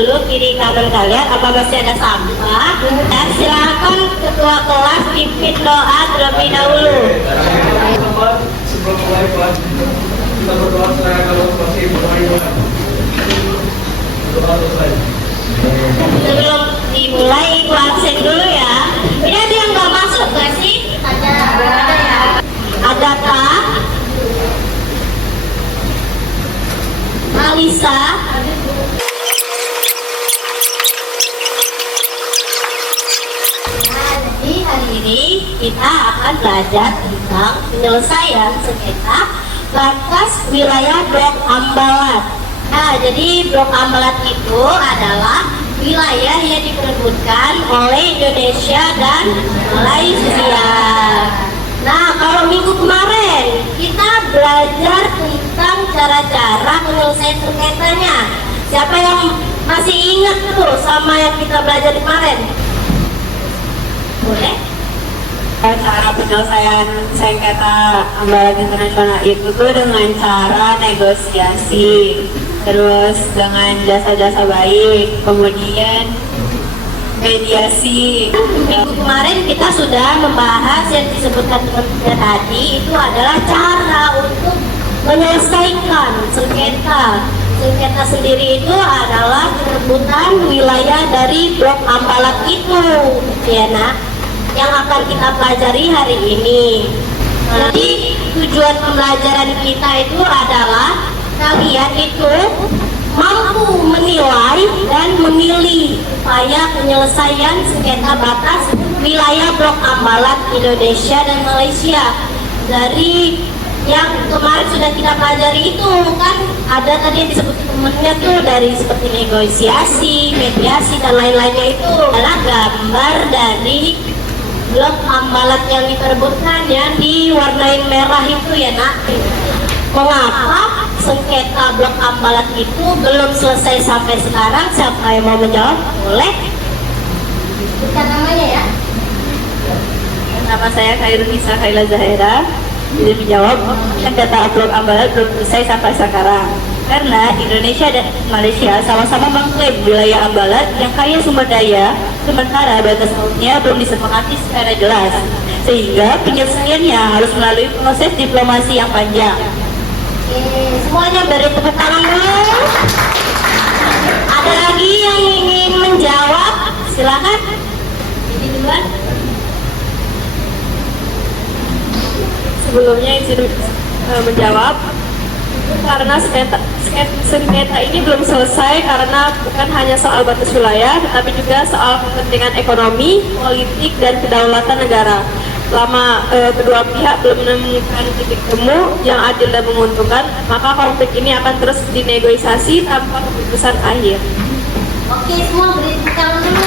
dulu kiri kanan kalian, apa masih ada sampah? Dan silakan ketua kelas pimpin doa terlebih dahulu. Sebelum mulai kelas, kita berdoa supaya kalau masih berdoa. Doa selesai. Sebelum dimulai ikhlasin dulu ya. Ini ada yang nggak masuk nggak sih? Ada ya. Adakah? Alisa. Jadi hari ini kita akan belajar tentang penyelesaian sengketa batas wilayah Blok Ambalat. Nah, jadi Blok Ambalat itu adalah wilayah yang diperebutkan oleh Indonesia dan Malaysia. Nah, kalau minggu kemarin kita belajar tentang cara-cara menyelesaikan sengketanya. Siapa yang masih ingat tuh sama yang kita belajar kemarin? Boleh? Cara penyelesaian sengketa Ambalat internasional itu tuh dengan cara negosiasi, terus dengan jasa-jasa baik, kemudian mediasi. Minggu kemarin kita sudah membahas yang disebutkan teman-teman tadi, itu adalah cara untuk menyelesaikan sengketa. Sengketa sendiri itu adalah perebutan wilayah dari Blok Ambalat itu, ya nak, yang akan kita pelajari hari ini. Jadi tujuan pembelajaran kita itu adalah kalian itu mampu menilai dan memilih upaya penyelesaian sengketa batas wilayah Blok Ambalat Indonesia dan Malaysia. Dari yang kemarin sudah kita pelajari itu kan ada tadi yang disebut temennya tuh, dari seperti negosiasi, mediasi dan lain-lainnya, itu adalah gambar dari Blok Ambalat yang diperebutkan yang diwarnai merah itu ya nak. Mengapa sengketa Blok Ambalat itu belum selesai sampai sekarang? Siapa yang mau menjawab? Boleh? Bukan namanya ya? Nama saya Khairunisa Khaila Zahira. Jadi menjawab, sengketa Blok Ambalat belum selesai sampai sekarang karena Indonesia dan Malaysia sama-sama mengklaim wilayah Ambalat yang kaya sumber daya, sementara batas lautnya belum disepakati secara jelas, sehingga penyelesaiannya harus melalui proses diplomasi yang panjang. Semuanya beri tepuk tangan dulu. Ada lagi yang ingin menjawab? Silakan. Ini duluan. Sebelumnya izin menjawab, karena sengketa ini belum selesai karena bukan hanya soal batas wilayah, tetapi juga soal kepentingan ekonomi, politik, dan kedaulatan negara. Selama kedua pihak belum menemukan titik temu yang adil dan menguntungkan, maka konflik ini akan terus dinegosiasi tanpa keputusan akhir. Oke, semua beri tepuk tangan dulu.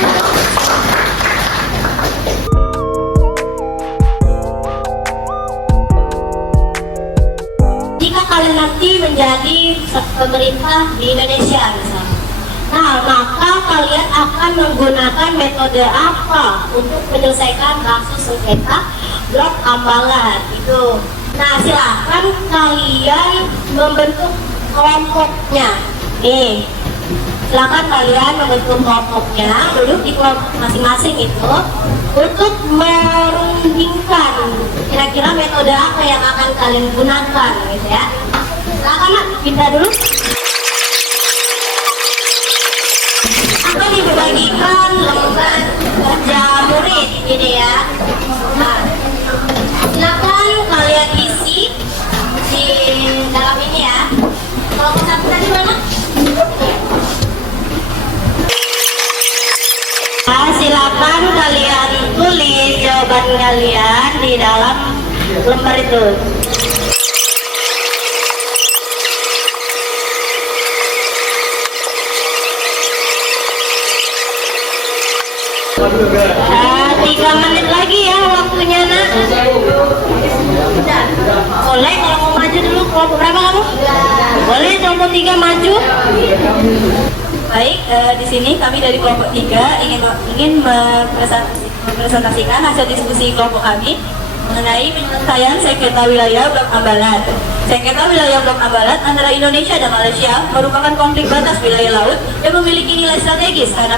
Jika kalian nanti menjadi pemerintah di Indonesia misalnya, nah maka kalian akan menggunakan metode apa untuk menyelesaikan kasus sengketa Blok Ambalat itu? Nah, silahkan kalian membentuk kelompoknya. Nih, silakan kalian membentuk kelompoknya, duduk di kelompok masing-masing itu untuk merundingkan kira-kira metode apa yang akan kalian gunakan, gitu ya. Silakan nak, pindah dulu. Akan dibagikan lembar kerja murid, ini ya. Nah, silakan kalian isi di dalam ini ya. Kalau satu tadi mana? Nah, silakan kalian tulis jawaban kalian di dalam lembar itu. Nah, 3 menit lagi ya waktunya nak. Boleh kalau mau maju dulu, kelompok berapa kamu? Boleh kelompok 3 maju. Baik, di sini kami dari kelompok 3 ingin mempresentasikan hasil diskusi kelompok kami. mengenai penyelesaian sengketa wilayah Blok Ambalat. Sengketa wilayah Blok Ambalat antara Indonesia dan Malaysia merupakan konflik batas wilayah laut yang memiliki nilai strategis karena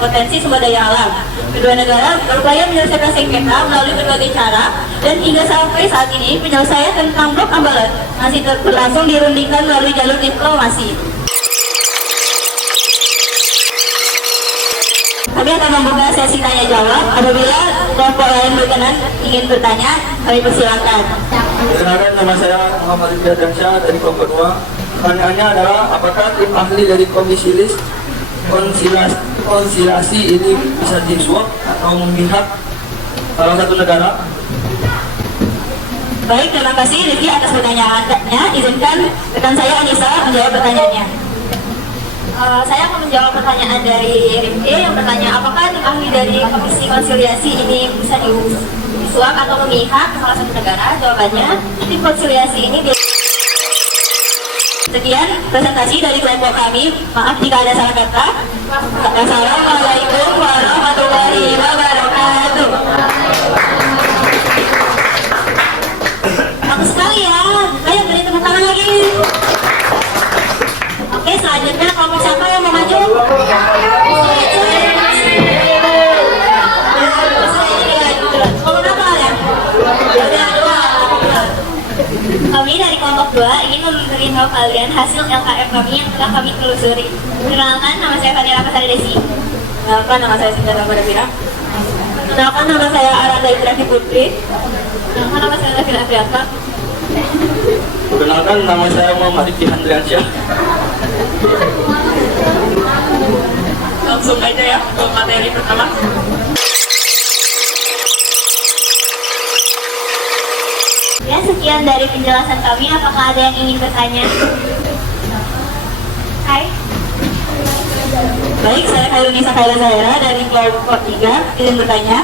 potensi sumber daya alam. Kedua negara berupaya menyelesaikan sengketa melalui berbagai cara, dan hingga sampai saat ini penyelesaian tentang Blok Ambalat masih berlangsung dirundingkan melalui jalur diplomasi. Kami akan membuka sesi tanya jawab. Apabila kelompok lain berkenan ingin bertanya, kami persilakan. Perkenalkan, nama saya Muhammad Rizky Adamsyah dari kelompok 2. Pertanyaannya adalah, apakah tim ahli dari Komisi List konsiliasi ini bisa disuap atau memihak salah satu negara? Baik, terima kasih Rizky atas pertanyaannya. Izinkan rekan saya Anissa menjawab pertanyaannya. Saya akan menjawab pertanyaan dari Rizky yang bertanya, apakah tim ahli dari Komisi Konsiliasi ini bisa disuap atau memihak salah satu negara? Jawabannya, tim konsiliasi ini Sekian presentasi dari kelompok kami. Maaf jika ada salah kata. Wassalamualaikum warahmatullahi wabarakatuh. Bagus sekali ya. Ayo beri tepuk tangan lagi. Oke, selanjutnya kelompok siapa yang mau maju? Kelompok berapa kalian? Kami dari kelompok 2 ingin memberitahu kalian hasil LKM kami yang telah kami telusuri. Perkenalkan, nama saya Fadila Pasari Desi. Kenalkan, nama saya Sinta Badavira. Kenalkan, nama saya Aranda Ibrahim Putri. Kenalkan, nama saya Nafila Afriata. Perkenalkan, nama saya Muhammad Rizky Handriansyah. Langsung aja ya ke materi pertama. Ya, sekian dari penjelasan kami. Apakah ada yang ingin bertanya? Hai. Baik, saya Khairunisa Khaira Zahira dari kelompok 3 ingin bertanya,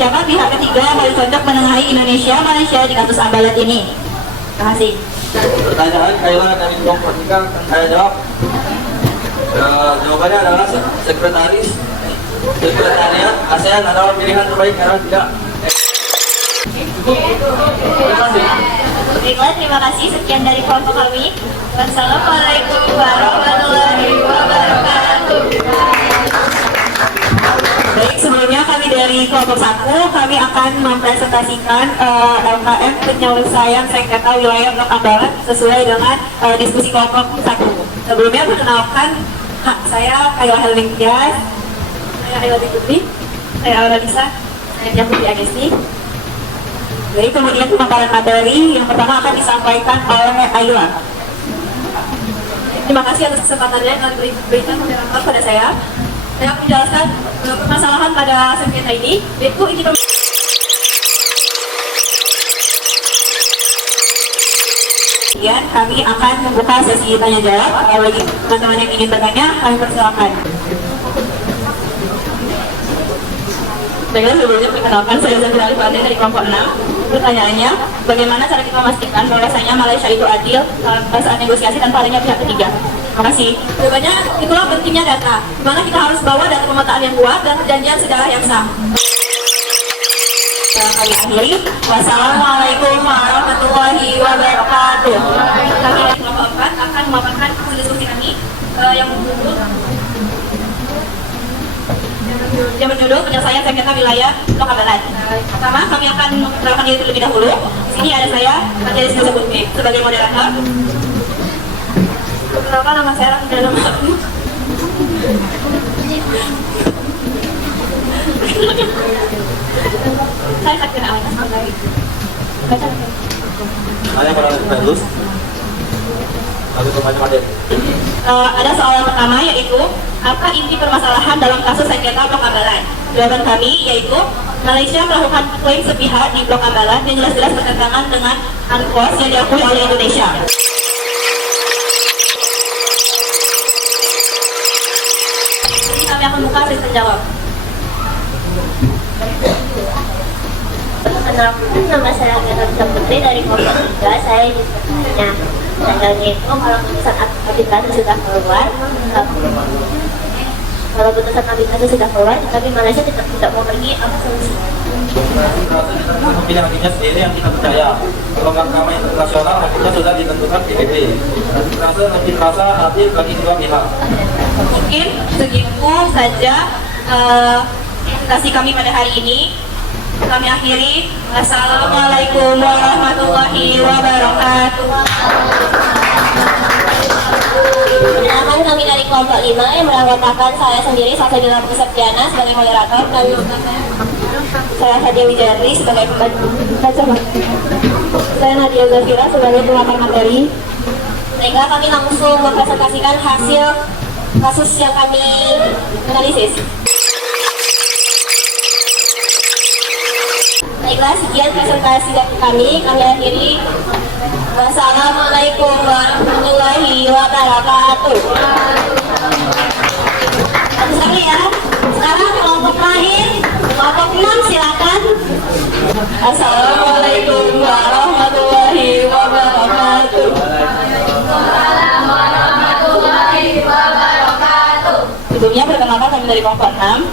siapa pihak ketiga yang paling cocok menengahi Indonesia Malaysia di kasus Ambalat ini? Terima kasih. Pertanyaan Kailan dari kelompok 3 akan saya jawab. Jawabannya adalah sekretariat ASEAN adalah pilihan terbaik karena tidak. Terima kasih. Baiklah, terima kasih. Sekian dari kelompok kami. Wassalamualaikum warahmatullahi wabarakatuh. Baik, sebelumnya kami dari kelompok 1, kami akan mempresentasikan LKM penyelesaian sengketa wilayah Blok Ambalat sesuai dengan diskusi kelompok 1. Sebelumnya perkenalkan, saya Kayla Helming Tias, Saya Ayla Putri. saya Aura Nisa, Saya Japuti Agesti. Baik, kemudian pemaparan materi yang pertama akan disampaikan oleh Ayla. Terima kasih atas kesempatannya yang telah diberikan moderator pada saya. Saya akan menjelaskan permasalahan pada sengketa ini, yaitu inti Kemudian kami akan membuka sesi tanya jawab. Kalau bagi teman-teman yang ingin bertanya, kami persilakan. Baiklah, sebelumnya perkenalkan, saya Zafira Alifati dari kelompok 6. Pertanyaannya, bagaimana cara kita memastikan bahwasanya Malaysia itu adil saat negosiasi tanpa adanya pihak ketiga? Terima kasih. Jawabannya, itulah pentingnya data, di mana kita harus bawa data pemetaan yang kuat dan perjanjian sejarah yang sah. Kami akhiri. Wassalamualaikum warahmatullahi wabarakatuh. Kami dari kelompok 4 akan memaparkan hasil diskusi kami yang berjudul penyelesaian sengketa wilayah Blok Ambalat. Pertama, kami akan memperkenalkan diri terlebih dahulu. Di sini ada saya, Majelis Nusa Putri, sebagai moderator. Perkenalkan, nama saya Rafidana Mahmud. Saya Sakina Awas. Saya pada Terus. Lalu kembali materi. Ada soalan pertama, yaitu apa inti permasalahan dalam kasus sengketa Blok Ambalat? Jawaban kami yaitu Malaysia melakukan klaim sepihak di Blok Ambalat yang jelas-jelas bertentangan dengan UNCLOS yang diakui oleh Indonesia. Jadi kami akan buka sesi jawab. Perkenalkan, nama saya Nusa Putri dari kelompok 3. Saya ingin bertanya, tanggalnya itu kalau keputusan arbitration sudah keluar, Kalau putusan arbitrase sudah keluar, tapi Malaysia tidak mau pergi, apa solusi? Kita memilih hakimnya sendiri yang kita percaya. Kalau mahkamah internasional hakimnya sudah ditentukan PBB. Nanti terasa adil bagi kedua pihak. Mungkin segitu saja presentasi kami pada hari ini. Kami akhiri. Assalamualaikum warahmatullahi wabarakatuh. Perkenalkan, kami dari kelompok 5 yang beranggotakan saya sendiri, Salsabila Septiana sebagai moderator, dan saya Hadia Wijayatri sebagai pembaca, saya Nadia Zafira sebagai pemaparan materi. Baiklah, kami langsung mempresentasikan hasil kasus yang kami analisis. Baiklah, sekian presentasi dari kami akhiri. Wassalamualaikum warahmatullahi wabarakatuh. Bagus sekali ya. Sekarang kelompok terakhir, kelompok 6 silakan. Assalamualaikum warahmatullahi wabarakatuh. Sebelumnya perkenalkan kami dari kelompok 6.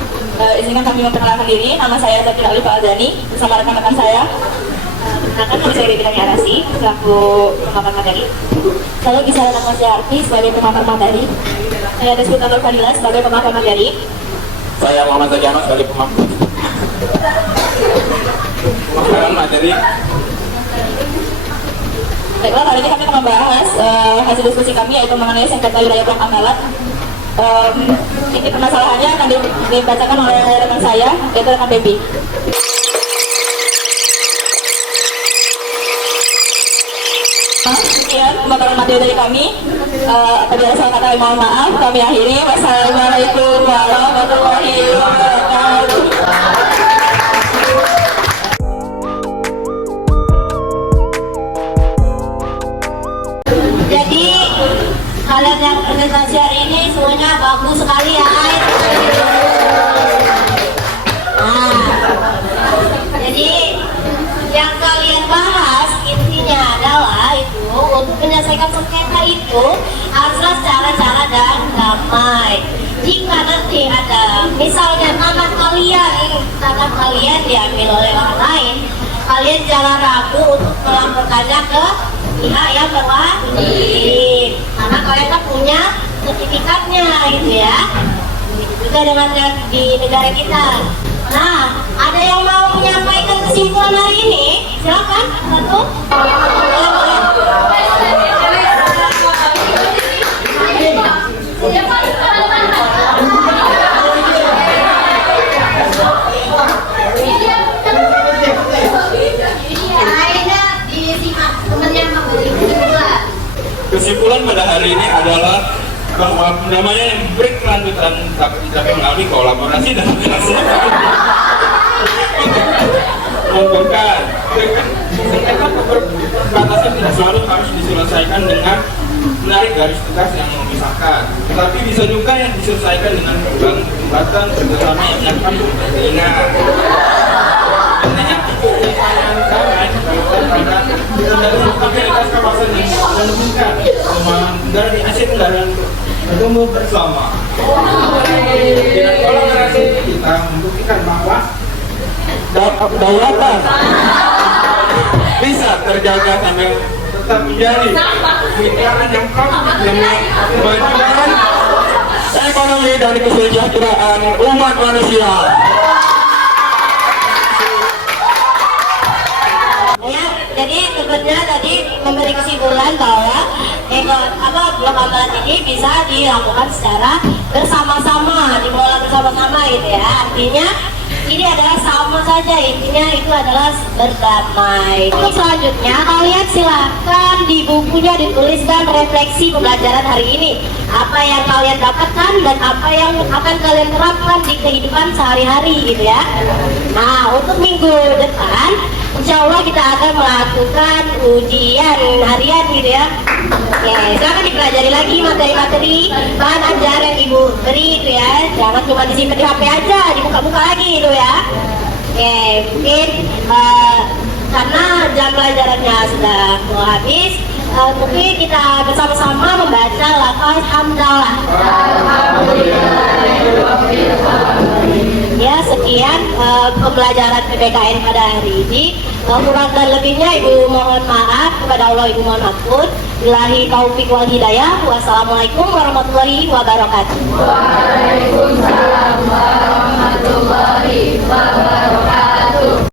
Izinkan kami memperkenalkan diri. Nama saya Zafira Alif Aldani bersama rekan-rekan saya. Perkenalkan, kami saya Debbie Daniarasi selaku pemaparan materi. Saya bisa nama saya Arfi sebagai pemaparan materi. Saya Deswita Nur Fadila sebagai pemaparan materi. Saya Muhammad Zajano sebagai pemaparan materi. Baiklah, kali ini kami akan membahas hasil diskusi kami yaitu mengenai sengketa wilayah Pangkalan. Ini permasalahannya akan dibacakan oleh rekan saya, yaitu rekan Baby. Sekian pemaparan materi dari kami. Apabila salah kata mohon maaf, kami akhiri. Wassalamualaikum warahmatullahi wabarakatuh. Jadi kalian yang presentasi hari ini semuanya bagus sekali ya. Nah, jadi yang kalian bahas intinya adalah itu untuk menyelesaikan sengketa itu haruslah secara cara dan damai. Jika nanti ada misalnya tanah kalian diambil oleh orang lain, kalian jangan ragu untuk melaporkannya ke pihak yang berwajib, karena kalian kan punya sertifikatnya gitu ya. Begitu juga dengan di negara kita. Nah, ada yang mau menyampaikan kesimpulan hari ini? Silakan, satu. Kesimpulan pada hari ini adalah bahwa namanya yang break lanjutan tapi melalui kolaborasi dan operasi membuka sengketa perbatasan tidak selalu harus diselesaikan dengan menarik garis tegas yang memisahkan, tetapi bisa juga yang diselesaikan dengan jembatan kerjasama yang menyatakan keinginan. Intinya pada kawasan yang menentukan pembangunan negara di Asia Tenggara bertumbuh bersama. Dengan kolaborasi kita membuktikan bahwa kedaulatan bisa terjaga sambil tetap menjadi mitra yang komit demi kemajuan ekonomi dan kesejahteraan umat manusia. Jadi sebenarnya tadi memberi kesimpulan bahwa global ini bisa dilakukan secara bersama-sama, dikelola bersama-sama gitu ya. Artinya ini adalah sama saja, intinya itu adalah berdamai. Untuk selanjutnya kalian silakan di bukunya dituliskan refleksi pembelajaran hari ini. Apa yang kalian dapatkan dan apa yang akan kalian terapkan di kehidupan sehari-hari gitu ya. Nah, untuk minggu depan insya Allah kita akan melakukan ujian harian gitu ya. Oke, silakan dipelajari lagi materi-materi bahan ajar yang ibu beri gitu ya. Jangan cuma disimpan di HP aja, dibuka-buka lagi gitu ya. Oke, mungkin karena jam pelajarannya sudah mau habis, Mungkin kita bersama-sama membaca lafaz hamdalah. Ya, sekian pembelajaran PPKN pada hari ini. Kurang dan lebihnya Ibu mohon maaf, kepada Allah Ibu mohon ampun. Billahi taufik wal hidayah. Wassalamualaikum warahmatullahi wabarakatuh. Waalaikumsalam warahmatullahi wabarakatuh.